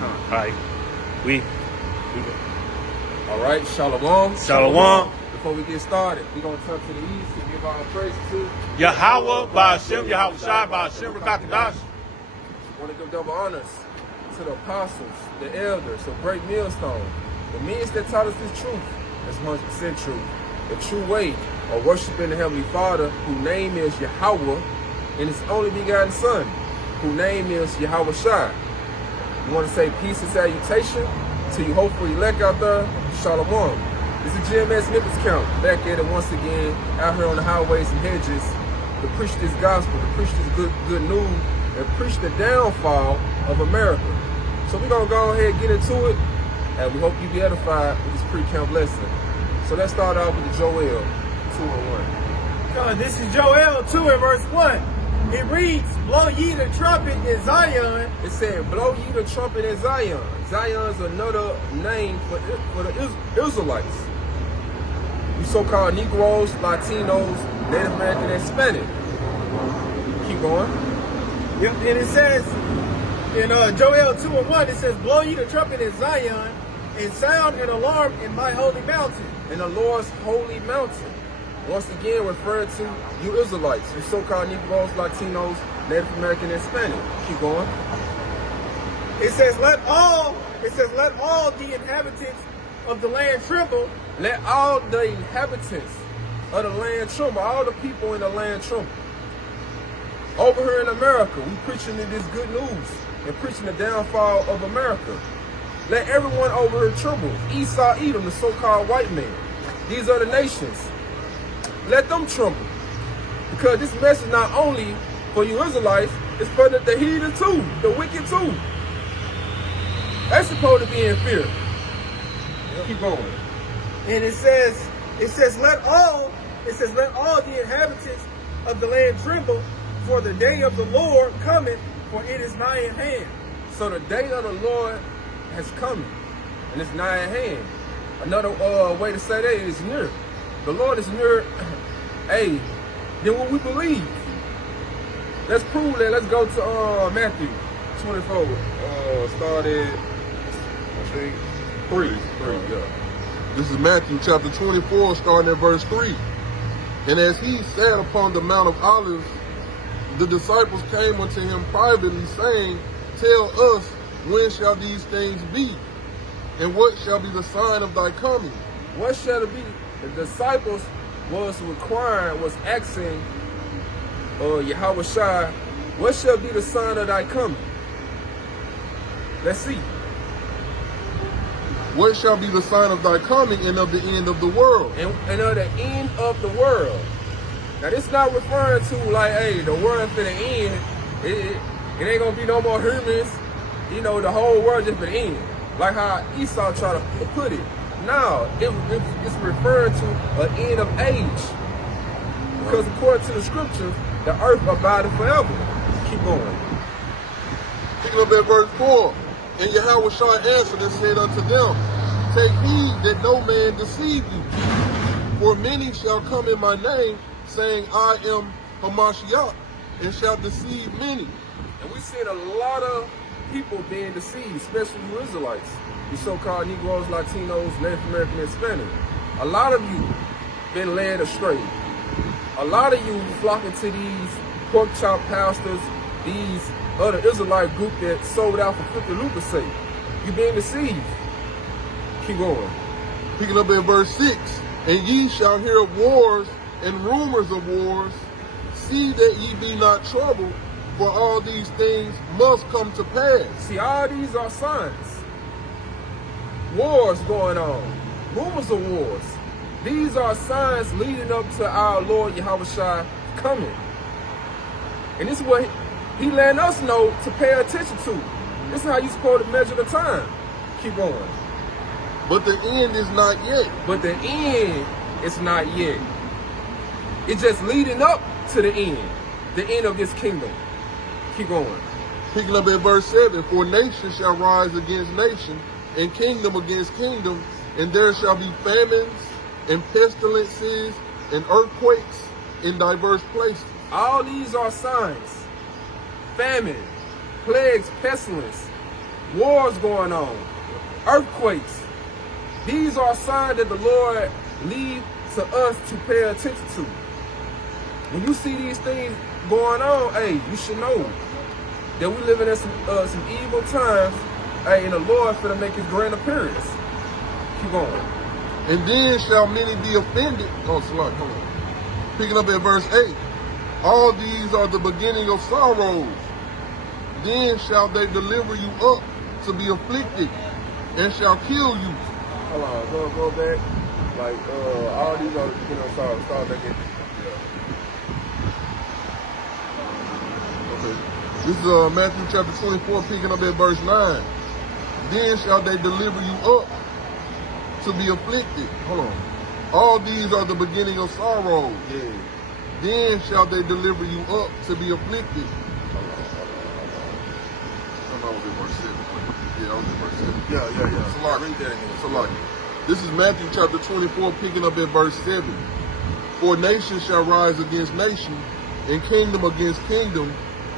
All right. We All right, Shalom. Shalom. Before we get started, we're going to turn to the east and give our praise to Yahweh, Ba'ashem, Yahweh Shai, Ba'ashem, Rakakadash. I want to give double honors to the apostles, the elders, the great millstone, the men that taught us this truth. That's 100% true. The true way of worshiping the Heavenly Father, whose name is Yahweh, and His only begotten Son, whose name is Yahweh Shai. We want to say peace and salutation to you hopeful elect out there. Shalom. This is GMS Memphis Camp, back at it once again, out here on the highways and hedges, to preach this gospel, to preach this good news, and preach the downfall of America. So we're going to go ahead and get into it, and we hope you be edified with this pre-camp lesson. So let's start off with the Joel 2 and 1. This is Joel 2 and verse 1. It reads, blow ye the trumpet in Zion. It said, blow ye the trumpet in Zion. Zion's another name for the Israelites. You so-called Negroes, Latinos, Native American, and Hispanic. Keep going. Yep, and it says, in Joel 2 and 1, it says, blow ye the trumpet in Zion, and sound an alarm in my holy mountain. In the Lord's holy mountain. Once again, referring to you Israelites, you so-called Negroes, Latinos, Native American, and Hispanic. Keep going. It says, let all the inhabitants of the land tremble. Let all the inhabitants of the land tremble. All the people in the land tremble. Over here in America, we preaching this good news and preaching the downfall of America. Let everyone over here tremble. Esau, Edom, the so-called white man. These are the nations. Let them tremble. Because this message not only for you Israelites, it's for the heathen too, the wicked too. They're supposed to be in fear. Keep going. And it says, let all the inhabitants of the land tremble, for the day of the Lord cometh, for it is nigh at hand. So the day of the Lord has come, and it's nigh at hand. Another way to say that is near. The Lord is near, hey, than what we believe. Let's prove that. Let's go to Matthew 24. Started, I think, 3. Yeah. This is Matthew chapter 24, starting at verse 3. And as he sat upon the Mount of Olives, the disciples came unto him privately, saying, tell us, when shall these things be? And what shall be the sign of thy coming? What shall it be? The disciples was asking Yahweh Shai, what shall be the sign of thy coming? Let's see. What shall be the sign of thy coming and of the end of the world? And of the end of the world. Now this not referring to like, hey, the world for the end. It ain't gonna be no more humans. You know, the whole world just for the end. Like how Esau tried to put it. No, it's referring to an end of age. Because according to the scriptures, the earth abideth forever. Keep going. Picking up at verse 4. And Yahweh Shai answered and said unto them, take heed that no man deceive you. For many shall come in my name, saying, I am Hamashiach, and shall deceive many. And we see a lot of people being deceived, especially you Israelites. You so-called Negroes, Latinos, Native American, and Hispanic. A lot of you been led astray. A lot of you flocking to these pork chop pastors, these other Israelite group that sold out for 50 lucre's sake. You being deceived. Keep going. Picking up at verse 6. And ye shall hear of wars and rumors of wars. See that ye be not troubled, for all these things must come to pass. See, all these are signs. Wars going on. Rumors of wars. These are signs leading up to our Lord Yahweh Shai coming. And this is what he letting us know to pay attention to. This is how you're supposed to measure the time. Keep going. But the end is not yet. But the end is not yet. It's just leading up to the end of this kingdom. Keep going. Picking up at verse 7. For nation shall rise against nation, and kingdom against kingdom, and there shall be famines, and pestilences, and earthquakes in diverse places. All these are signs. Famine, plagues, pestilence. wars going on, earthquakes. These are signs that the Lord leads to us to pay attention to. When you see these things going on, hey, you should know that we're living in some evil times, hey, and the Lord finna make his grand appearance. Keep going. And then shall many be offended. Oh, Salak, hold on. Picking up at verse 8. All these are the beginning of sorrows. Then shall they deliver you up to be afflicted, and shall kill you. Hold on, go back. Like, all these are the beginning of sorrows. Start back at Okay. This is Matthew chapter 24, picking up at verse 9. Then shall they deliver you up to be afflicted. Hold on. All these are the beginning of sorrows. Yeah. Then shall they deliver you up to be afflicted. I was in verse 7. Yeah, I was in verse 7. Yeah. Salak. Read that again. Salak. This is Matthew chapter 24, picking up at verse 7. For nation shall rise against nation, and kingdom against kingdom,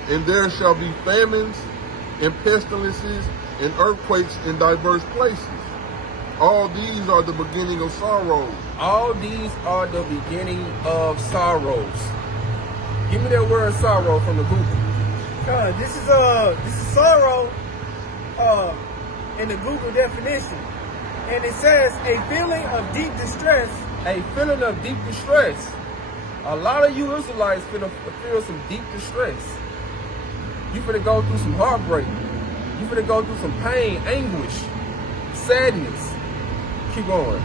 and there shall be famines, and pestilences, and earthquakes in diverse places. All these are the beginning of sorrows. All these are the beginning of sorrows. Give me that word sorrow from the Google. This is sorrow in the Google definition. And it says a feeling of deep distress. A feeling of deep distress. A lot of you Israelites finna feel some deep distress. You finna go through some heartbreak. You finna go through some pain, anguish, sadness. Keep going.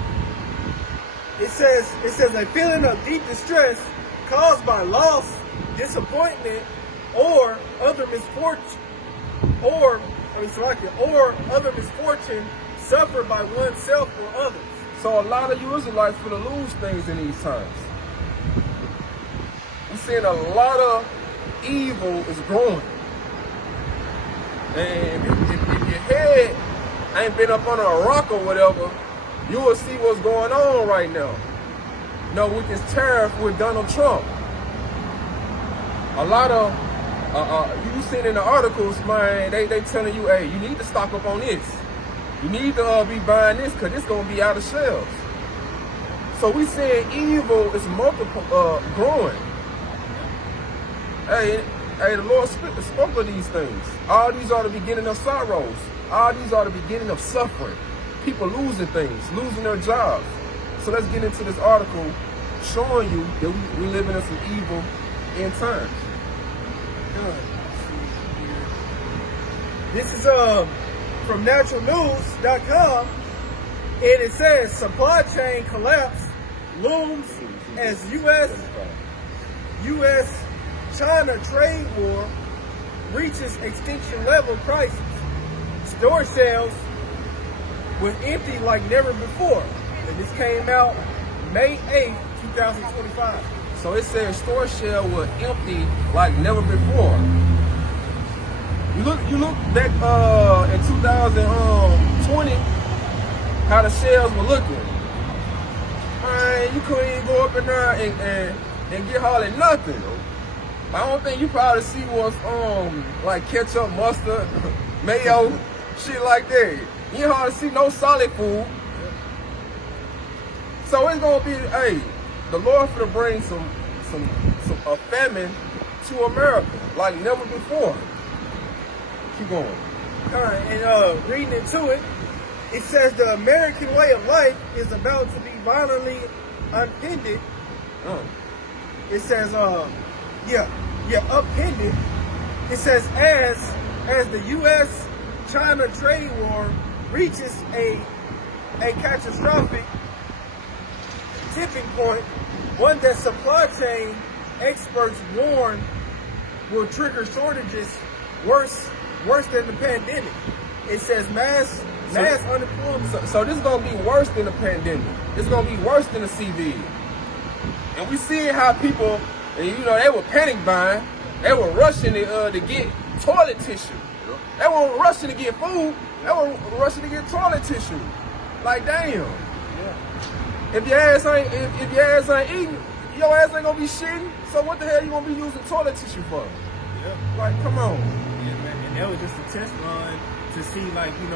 It says a feeling of deep distress caused by loss, disappointment, or other misfortune, or other misfortune suffered by oneself or others. So a lot of you Israelites finna lose things in these times. We're seeing a lot of evil is growing. And if your head ain't been up under a rock or whatever, you will see what's going on right now. You know, with this tariff with Donald Trump. A lot of, you seen in the articles, man, they telling you, hey, you need to stock up on this. You need to be buying this because it's going to be out of shelves. So we seeing evil is growing. Hey, the Lord spoke of these things. All these are the beginning of sorrows. All these are the beginning of suffering. People losing things, losing their jobs. So let's get into this article showing you that we living in some evil end times. This is from naturalnews.com, and it says supply chain collapse looms as U.S.-China trade war reaches extinction level crisis. Store shelves was empty like never before. And this came out May 8th, 2025. So it says store shelves were empty like never before. You look back in 2020, how the shelves were looking. Man, you couldn't even go up in there and get hardly nothing. The only thing you probably see was like ketchup, mustard, mayo, shit like that. You hardly see no solid food. So it's gonna be, hey, the Lord finna bring a famine to America like never before. Keep going. All right, and reading into it, it says the American way of life is about to be violently upended. It says, upended. It says as the U.S.-China trade war reaches a catastrophic tipping point, one that supply chain experts warn will trigger shortages worse than the pandemic. It says mass unemployment. So this is gonna be worse than the pandemic. It's gonna be worse than the CV. And we see how people, and they were panic buying. They were rushing to get toilet tissue. They weren't rushing to get food. They were rushing to get toilet tissue. Like, damn. Yeah. If your ass ain't eating, your ass ain't gonna be shitting. So what the hell you gonna be using toilet tissue for? Yeah. Like, come on. Yeah, man. And that was just a test run to see like you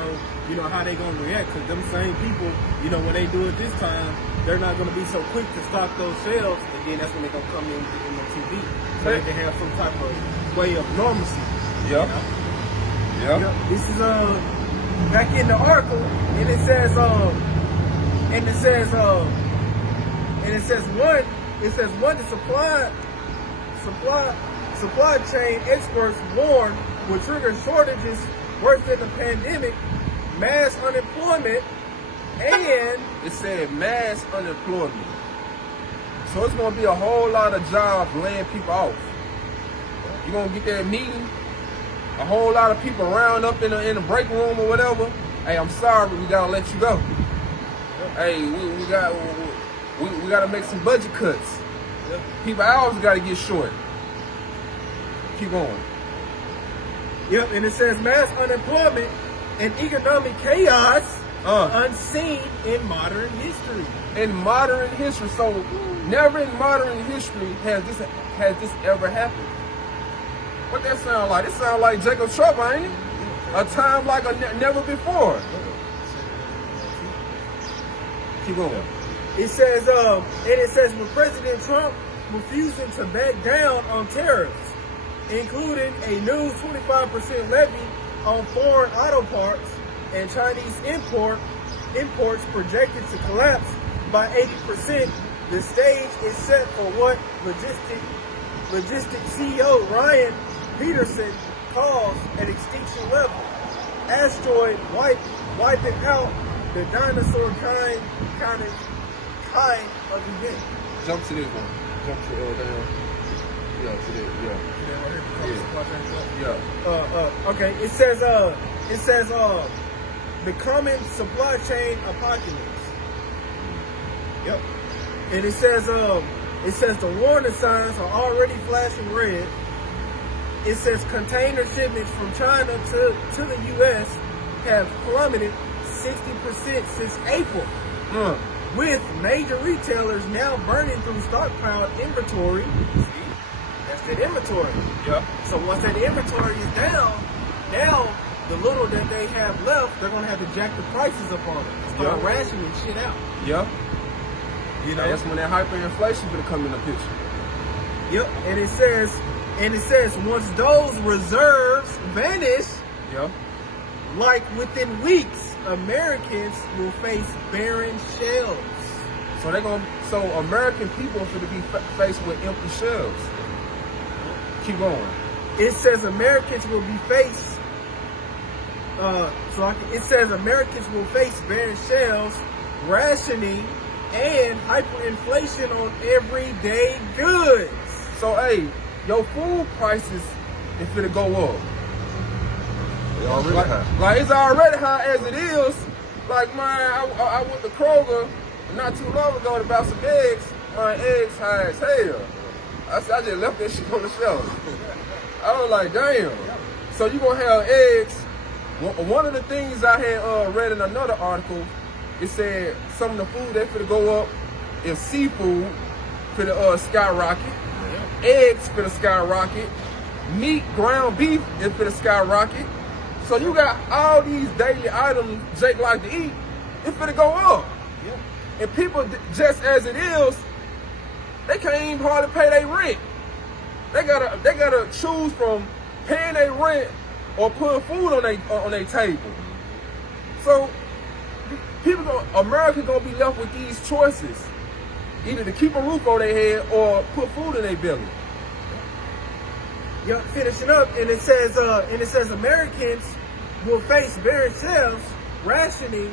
know how they gonna react, because them same people, you know, when they do it this time, they're not gonna be so quick to stock those shelves, and then that's when they're gonna come in with the MOTV, so they can have some type of way of normalcy. Yeah. You know? Yeah. This is back in the article, and it says one the supply chain experts warn will trigger shortages worse than the pandemic, mass unemployment, and It said mass unemployment. So it's gonna be a whole lot of jobs laying people off. You're gonna get that meeting, a whole lot of people round up in the break room or whatever. Hey, I'm sorry, we gotta let you go. Hey, we gotta make some budget cuts. People hours gotta get short. Keep going. yep, and it says mass unemployment and economic chaos unseen in modern history. In modern history, so never in modern history has this ever happened. What that sound like? It sound like Jacob Trump, ain't it? A time like never before. Keep going. It says, with President Trump refusing to back down on tariffs, including a new 25% levy on foreign auto parts and Chinese imports projected to collapse by 80%, the stage is set for what logistics CEO Ryan Peterson calls an extinction level asteroid wiping out the dinosaur kind of event. Jump to this one. Jump to down. Yeah, to this. Yeah. Okay. It says the coming supply chain apocalypse. Yep. And it says the warning signs are already flashing red. It says container shipments from China to the U.S. have plummeted 60% since April, with major retailers now burning through stockpiled inventory. See, that's that inventory. Yeah. So once that inventory is down, now the little that they have left, they're gonna have to jack the prices up on it, start rationing shit out. Yeah. You know, That's when that hyperinflation gonna come in the picture. Yep. And it says once those reserves vanish, Yeah. like within weeks, Americans will face barren shelves. So American people are going to be faced with empty shelves. Keep going. It says Americans will be faced. It says Americans will face barren shelves, rationing, and hyperinflation on everyday goods. So hey, your food prices is finna go up. They already high. Like it's already high as it is. Like man, I went to Kroger not too long ago to buy some eggs. My eggs high as hell. I just left that shit on the shelf. I was like, damn. So you gonna have eggs? One of the things I had read in another article, it said some of the food that finna go up is seafood finna skyrocket, eggs finna skyrocket, meat, ground beef is finna skyrocket. So you got all these daily items Jake like to eat, it's finna go up. Yeah. And people, just as it is, they can't even hardly pay their rent. They gotta choose from paying their rent or putting food on their table. So America gonna be left with these choices, either to keep a roof over their head or put food in their belly. Yep, finishing up, and it says Americans will face barren shelves, rationing,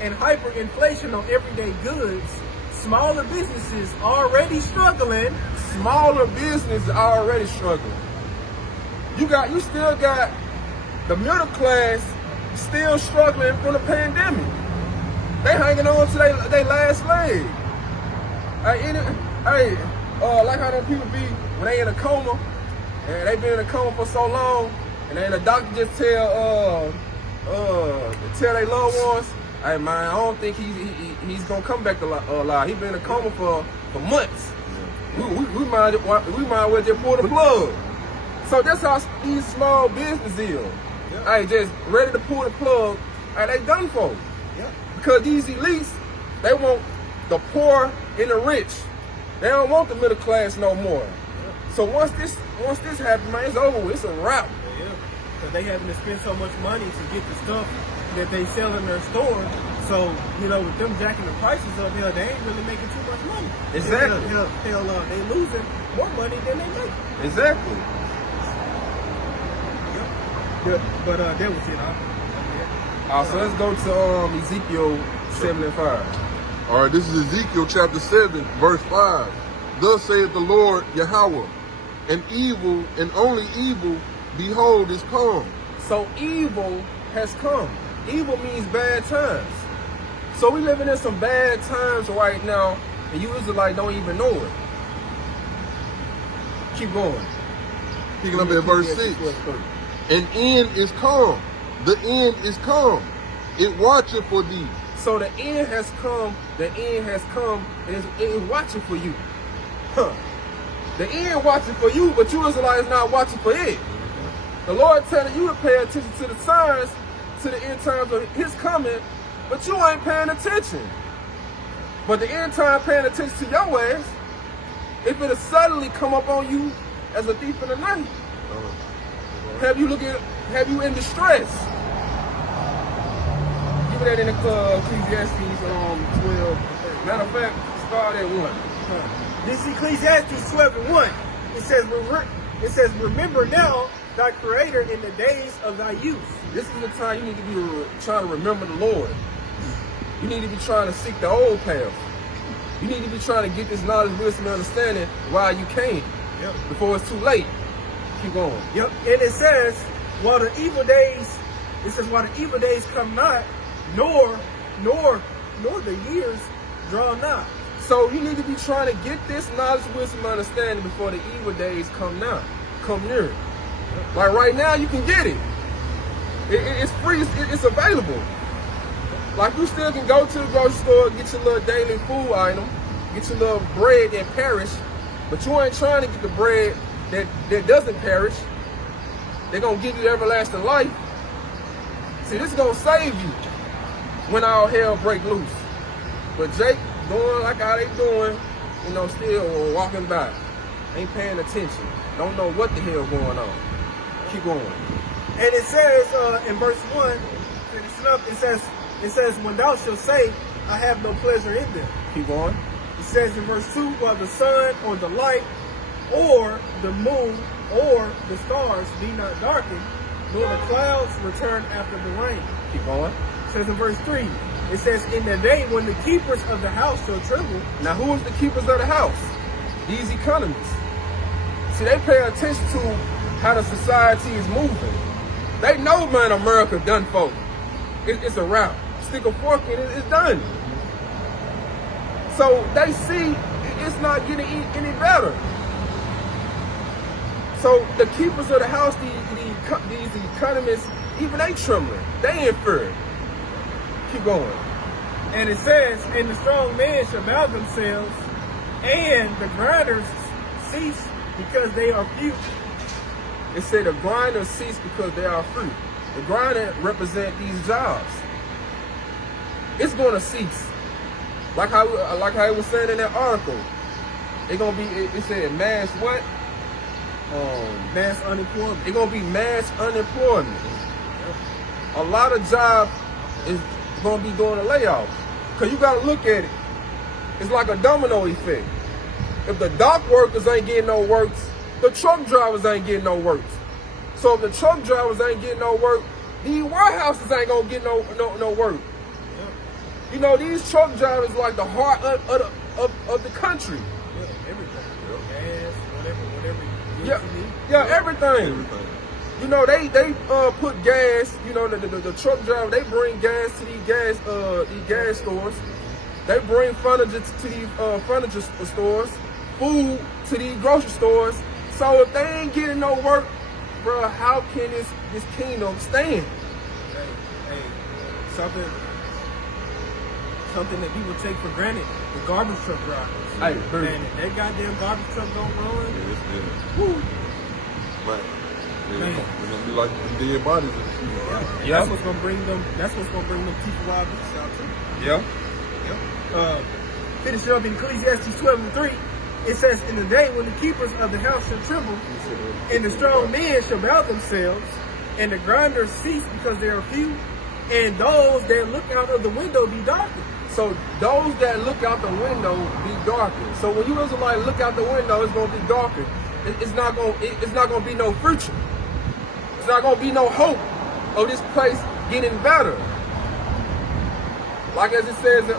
and hyperinflation on everyday goods. Smaller businesses already struggling. Smaller businesses are already struggling. You still got the middle class still struggling from the pandemic. They hanging on to their last leg. Like how them people be when they in a coma, and they been in a coma for so long, and then the doctor just tell their loved ones, hey man, I don't think he's gonna come back alive. He been in a coma for months. We might as well just pull the plug. So that's how these small businesses is. Yeah. Hey, just ready to pull the plug. Hey, they done for. Yeah. Because these elites, they want the poor and the rich. They don't want the middle class no more. Yeah. So once this happens, man, it's over. It's a wrap. Yeah. Because they having to spend so much money to get the stuff that they sell in their store. So, you know, with them jacking the prices up, hell, they ain't really making too much money. Exactly. Hell, they losing more money than they make. Exactly. Yeah. But that was it, huh? So let's go to Ezekiel 7 and 5. All right, this is Ezekiel chapter 7, verse 5. Thus saith the Lord Yahweh, and evil and only evil, behold, is come. So evil has come. Evil means bad times. So we living in some bad times right now, and you Israelites don't even know it. Keep going. Picking up at verse 6. An end is come. The end is come. It watcheth for thee. So the end has come. The end has come. And it is watching for you. Huh. The end watching for you, but you Israelites not watching for it. The Lord telling you to pay attention to the signs, to the end times of his coming, but you ain't paying attention. But the end time paying attention to your ass, if it'll suddenly come up on you as a thief in the night. Have you in distress? Give me that in the Ecclesiastes 12. Matter of fact, start at 1. This Ecclesiastes 12 and 1. It says, remember now thy creator in the days of thy youth. This is the time you need to be trying to remember the Lord. You need to be trying to seek the old path. You need to be trying to get this knowledge, wisdom, and understanding while you can. Yep. Before it's too late. Keep going. Yep. And it says, while the evil days come not, nor the years draw not. So you need to be trying to get this knowledge, wisdom, and understanding before the evil days come near. Like right now, you can get it. It's free. It's available. Like you still can go to the grocery store, get your little daily food item, get your little bread that perish, but you ain't trying to get the bread that doesn't perish. They're gonna give you everlasting life. See, this is gonna save you when all hell break loose. But Jake doing like how they doing, you know, still walking by, ain't paying attention, don't know what the hell going on. Keep going. And it says in verse 1, finishing up, it says, when thou shalt say, I have no pleasure in them. Keep going. It says in verse 2, while the sun or the light or the moon or the stars be not darkened, nor the clouds return after the rain. Keep going. It says in verse 3, it says, in the day when the keepers of the house shall tremble. Now who is the keepers of the house? These economists. See, they pay attention to how the society is moving. They know, man, America done for. It's a wrap. Stick a fork in it, it's done. So they see it's not getting any better. So the keepers of the house, these economists, even they trembling. They in fear. Keep going. And it says, and the strong men shall bow themselves, and the grinders cease because they are few. It said the grinders cease because they are free. The grinder represent these jobs. It's going to cease. Like how it was saying in that article. It's going to be, it said mass what? Mass unemployment. It's going to be mass unemployment. A lot of jobs is going to be doing a layoff. Because you got to look at it. It's like a domino effect. If the dock workers ain't getting no works, the truck drivers ain't getting no works. So if the truck drivers ain't getting no work, these warehouses ain't gonna get no work. Yeah. You know, these truck drivers like the heart of the country. Yeah, everything. Gas, whatever. Yeah, everything. You know, they put gas. You know, the truck driver, they bring gas to these gas stores. They bring furniture to these furniture stores, food to these grocery stores. So if they ain't getting no work, bro, how can this kingdom stand? Hey, something that people take for granted, the garbage truck drivers. Hey, man, if that goddamn garbage truck don't run, Yeah, it's good. woo. Right. They're gonna be like them dead bodies in the street. That's what's gonna bring them. That's what's gonna bring them people wild beasts out too. Yeah. Finish up in Ecclesiastes 12:3. It says, "In the day when the keepers of the house shall tremble, and the strong men shall bow themselves, and the grinders cease because they are few, and those that look out of the window be darkened." So those that look out the window be darkened. So when you Israelites look out the window, it's gonna be darkened. It's not gonna be no future. It's not gonna be no hope of this place getting better. Like as it says in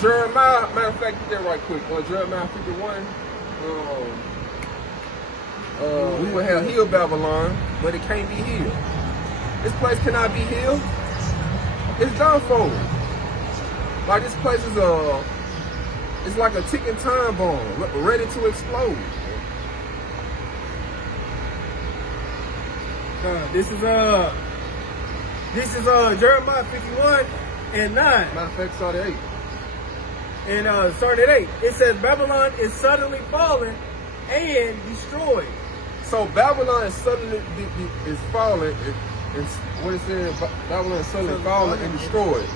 Jeremiah, matter of fact, get that right quick. Jeremiah 51. We will have healed Babylon, but it can't be healed. This place cannot be healed. It's done for. Like this place is it's like a ticking time bomb, ready to explode. This is Jeremiah 51:9. Matter of fact, start at 8. And starting at 8, it says, "Babylon is suddenly fallen and destroyed." So Babylon is suddenly is falling. It's what it says, Babylon is suddenly fallen and destroyed.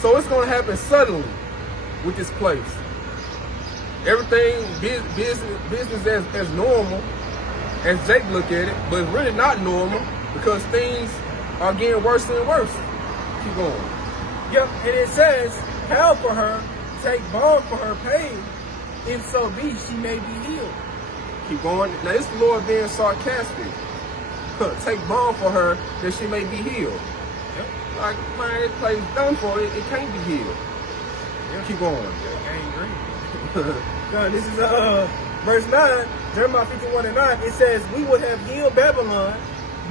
So it's going to happen suddenly with this place. Everything business as normal, as Jake look at it, but it's really not normal because things are getting worse and worse. Keep going. Yep, and it says, "Hell for her, take balm for her pain, and so be she may be healed." Keep going. Now this the Lord being sarcastic. Take balm for her that she may be healed. Yep. Like, man, this place done for it. It can't be healed. Yep. Keep going. Angry. Now, this is verse 9, Jeremiah 51:9. It says, "We would have healed Babylon,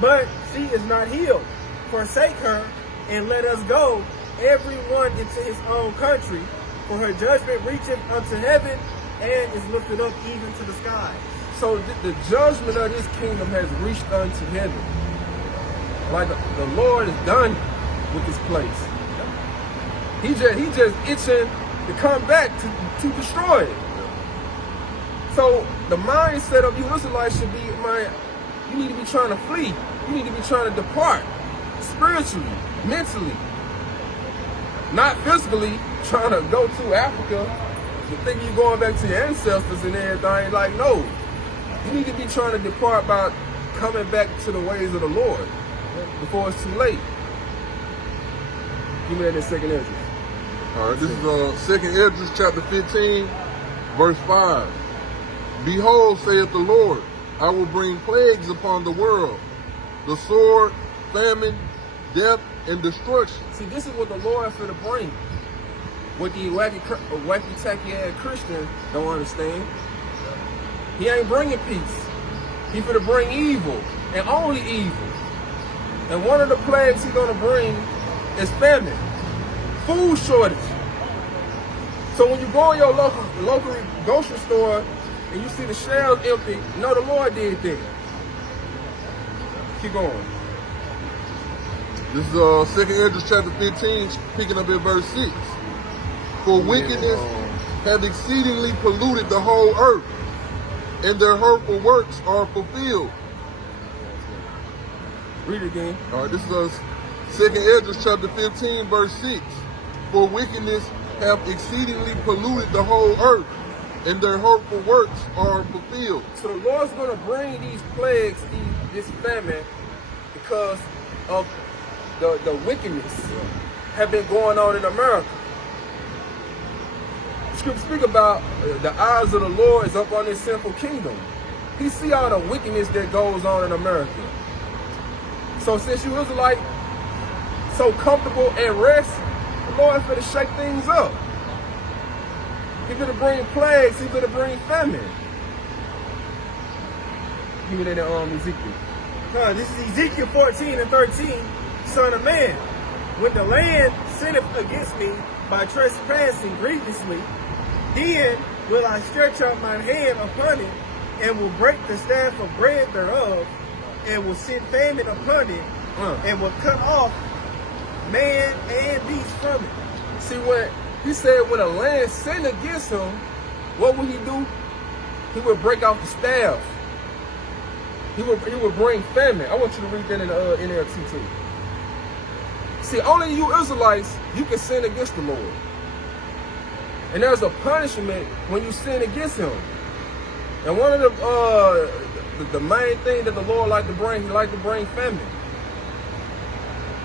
but she is not healed. Forsake her, and let us go, everyone into his own country. For her judgment reacheth unto heaven, and is lifted up even to the sky." So the judgment of this kingdom has reached unto heaven. Like the Lord is done with this place. He just itching to come back to destroy it. So the mindset of you Israelites should be, man, you need to be trying to flee. You need to be trying to depart spiritually, mentally, not physically trying to go to Africa. You think you're going back to your ancestors and everything. Like, no. You need to be trying to depart by coming back to the ways of the Lord before it's too late. Give me that in second Ezra. All right, this is second Ezra chapter 15, verse 5. "Behold, saith the Lord, I will bring plagues upon the world, the sword, famine, death, and destruction." See, this is what the Lord is going to bring. What the wacky tacky ass Christians don't understand. He ain't bringing peace. He's going to bring evil, and only evil. And one of the plagues he's going to bring is famine, food shortage. So when you go in your local grocery store and you see the shelves empty, you know the Lord did that. Keep going. This is second Ezra chapter 15, picking up at verse 6. "For wickedness have exceedingly polluted the whole earth, and their hurtful works are fulfilled." Read it again. All right, this is second Ezra chapter 15, verse 6. "For wickedness have exceedingly polluted the whole earth, and their hurtful works are fulfilled." So the Lord's going to bring these plagues, this famine, because of the wickedness have been going on in America. Scripture speak about the eyes of the Lord is up on this sinful kingdom. He see all the wickedness that goes on in America. So since you Israelite so comfortable at rest, the Lord is going to shake things up. He's going to bring plagues. He's going to bring famine. Give me that Ezekiel. This is Ezekiel 14:13. "Son of man, when the land sinneth against me by trespassing grievously, then will I stretch out mine hand upon it, and will break the staff of bread thereof, and will send famine upon it, and will cut off man and beast from it." See what he said, when a land sinned against him, what would he do? He would break off the staff. He would bring famine. I want you to read that in the NLT too. See, only you Israelites, you can sin against the Lord. And there's a punishment when you sin against him. And one of the main thing that the Lord like to bring, he like to bring famine.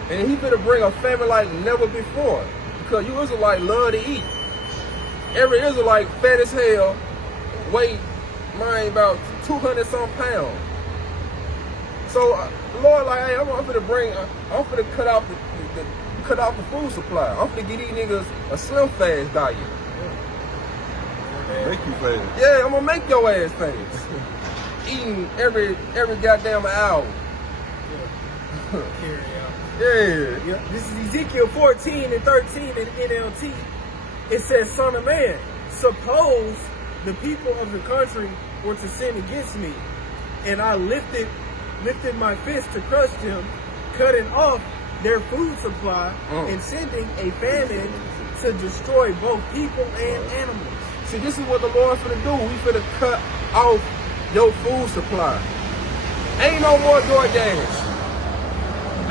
And he finna bring a famine like never before. Because you Israelites love to eat. Every Israelite fat as hell, weigh mine about 200 some pounds. So the Lord like, hey, I'm finna cut off the food supply. I'm finna get these niggas a slim fast diet. Make you fast. Yeah, I'm gonna make your ass fast. Eating every goddamn hour. Yeah. This is Ezekiel 14 and 13 in NLT. It says, "Son of man, suppose the people of the country were to sin against me, and I lifted my fist to crush them, cutting off their food supply and sending a famine to destroy both people and animals." See, this is what the Lord's finna do. We finna cut off your food supply. Ain't no more DoorDash.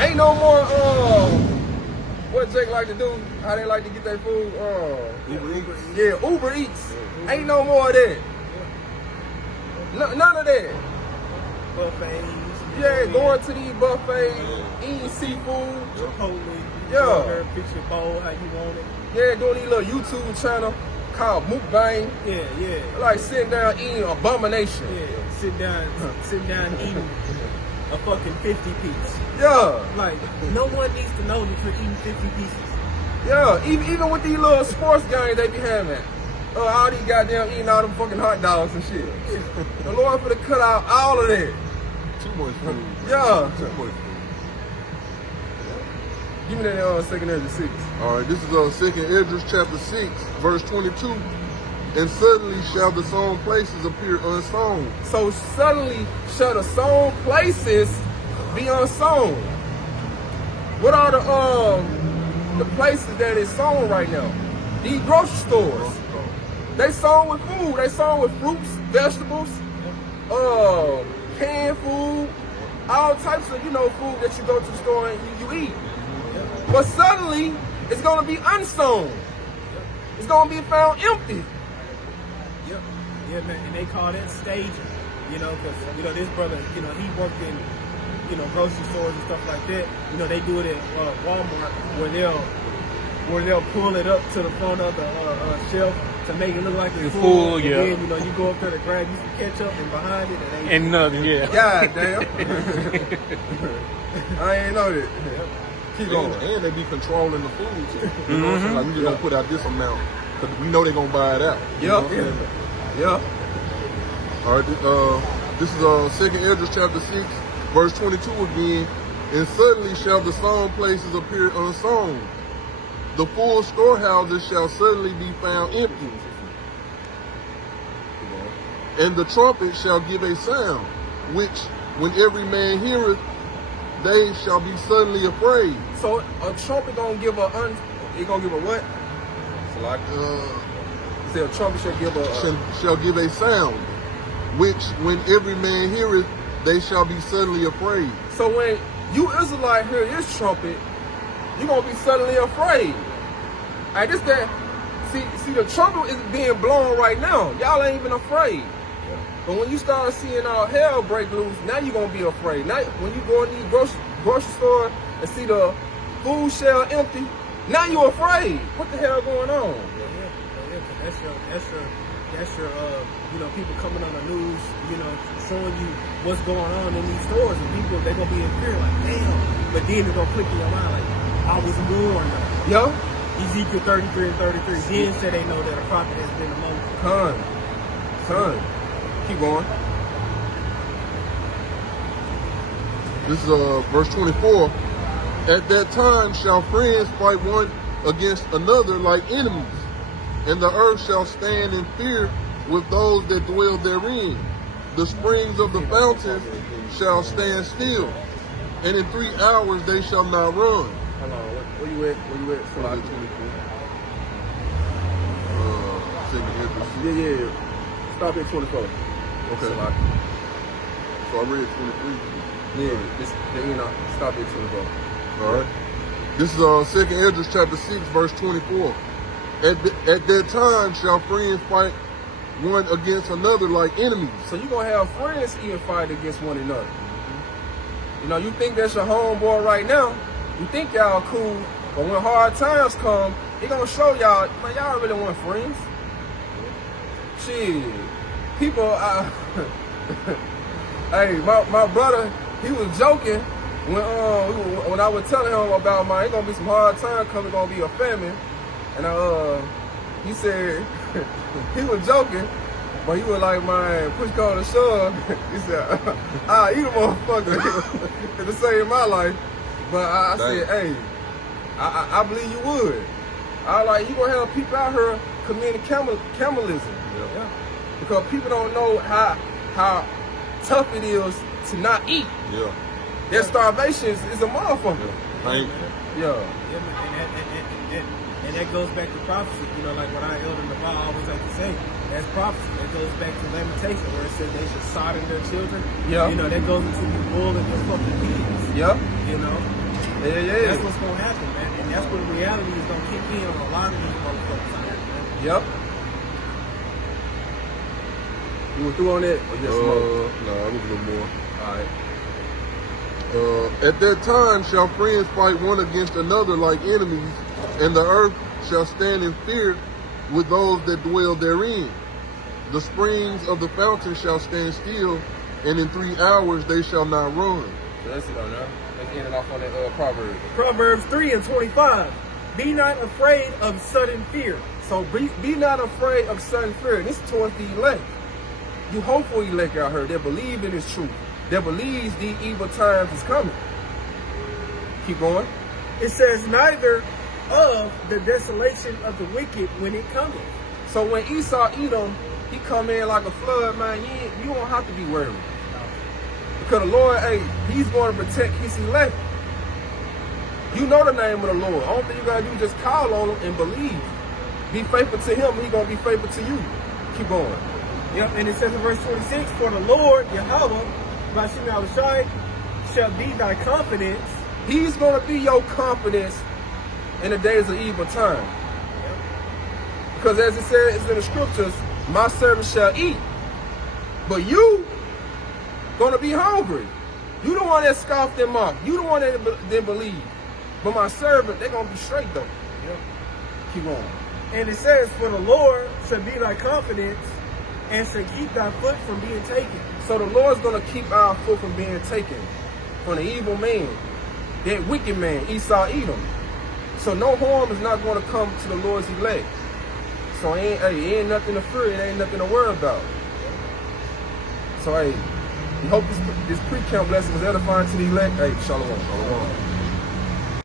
Ain't no more, what Jake like to do, how they like to get their food, Uber Eats. yeah, Uber Eats. Ain't no more of that. None of that. Buffets. Yeah, going to these buffets, eating seafood. Chipotle. Yeah. Fix your bowl how you want it. Yeah, doing these little YouTube channel called Mukbang. Yeah. Like sitting down eating abomination. Yeah. Sit down eating a fucking 50 piece. Yeah. Like, no one needs to know that you're eating 50 pieces. Yeah, even with these little sports games they be having. All these goddamn eating all them fucking hot dogs and shit. The Lord finna cut out all of that. Too much food. Yeah. Too much food. Give me that second Ezra 6. All right, this is second Esdras chapter 6, verse 22. And suddenly shall the sown places appear unsown. So suddenly shall the sown places be unsown. What are the places that is sown right now? These grocery stores. They sown with food. They sown with fruits, vegetables, canned food, all types of, food that you go to the store and you eat. But suddenly, it's going to be unsown. It's going to be found empty. Yep. Yeah, man. And they call that staging. Because, this brother, he worked in, grocery stores and stuff like that. They do it at Walmart where they'll pull it up to the front of the shelf to make it look like it's full. Yeah. And then, you go up there to grab you some ketchup and behind it And nothing, yeah. God damn. I ain't know that. Keep going. And they be controlling the food too. You know what I'm saying? Like, we just gonna put out this amount because we know they're gonna buy it out. Yeah. All right, this is second Esdras chapter 6, verse 22 again. And suddenly shall the sown places appear unsown. The full storehouses shall suddenly be found empty. And the trumpet shall give a sound, which when every man heareth, they shall be suddenly afraid. So a trumpet gonna give a what? Like Say a trumpet shall give a sound, which when every man heareth, they shall be suddenly afraid. So when you Israelite hear this trumpet, you're gonna be suddenly afraid. I just that see the trumpet is being blown right now. Y'all ain't even afraid. But when you start seeing all hell break loose, now you're gonna be afraid. Now when you go in the grocery store and see the food shelf empty, now you're afraid. What the hell going on? That's your people coming on the news, showing you what's going on in these stores, and people they're gonna be in fear, like damn. But then it's gonna click in your mind, like I was warned. Yo, Ezekiel 33 and 33. Then said they know that a prophet has been among them. Con. Keep going. This is verse 24. At that time shall friends fight one against another like enemies, and the earth shall stand in fear with those that dwell therein. The springs of the fountains shall stand still, and in 3 hours they shall not run. Hold on, where you at? Slide 24. Yeah. Stop at 24. Okay. So I read 23. Yeah, just, you know, stop it 24. All right. This is 2nd Esdras chapter 6, verse 24. At that time shall friends fight one against another like enemies. So you're going to have friends even fight against one another. You know, you think that's your homeboy right now. You think y'all cool. But when hard times come, he going to show y'all, man, y'all really want friends. Shit. People, hey, my brother, he was joking when I was telling him about it's going to be some hard times coming, going to be a famine. And he said, he was joking, but he was like, man, push call to shove. He said, I'll eat a motherfucker to save my life. But I said, hey, I believe you would. I like, you gonna have people out here committing cannibalism. Yeah. Because people don't know how tough it is to not eat. Yeah. Their starvation is a motherfucker. Painful. Yeah. And that goes back to prophecy. You know, like what our elder Navarre always like to say, that's prophecy. That goes back to Lamentation, where it said they should sodden their children. Yeah. You know, that goes into the bull and the fucking pigs. Yeah. You know? Yeah. That's what's going to happen, man. And that's what reality is going to kick in on a lot of these motherfuckers out here, man. Yep. You were through on that? Or just No, I was a little more. All right. At that time shall friends fight one against another like enemies, and the earth shall stand in fear with those that dwell therein. The springs of the fountain shall stand still, and in 3 hours they shall not run. So that's it on there. Let's end it off on that Proverbs. Proverbs 3:25. Be not afraid of sudden fear. So be not afraid of sudden fear. This is towards the elect. You hopeful elect out here that believe in this truth, that believes the evil times is coming. Keep going. It says, neither of the desolation of the wicked when it cometh. So when Esau Edom, he come in like a flood, man, you don't have to be worried. Because the Lord, hey, he's going to protect his elect. You know the name of the Lord. All thing you got to do is just call on him and believe. Be faithful to him, he's going to be faithful to you. Keep going. Yep, and it says in verse 26, for the Lord, Yahweh, Bashim al-Shai, shall be thy confidence. He's going to be your confidence in the days of evil time. Yep. Because as it says in the scriptures, my servant shall eat. But you going to be hungry. You the one that scoffed them off. You the one that didn't believe. But my servant, they're going to be straight though. Yep. Keep on. And it says, for the Lord shall be thy confidence, and shall keep thy foot from being taken. So the Lord's going to keep our foot from being taken from the evil man, that wicked man, Esau Edom. So no harm is not going to come to the Lord's elect. So it ain't nothing to fear, it ain't nothing to worry about. So hey, we hope this pre-camp blessing was edifying to the elect. Hey, shalom.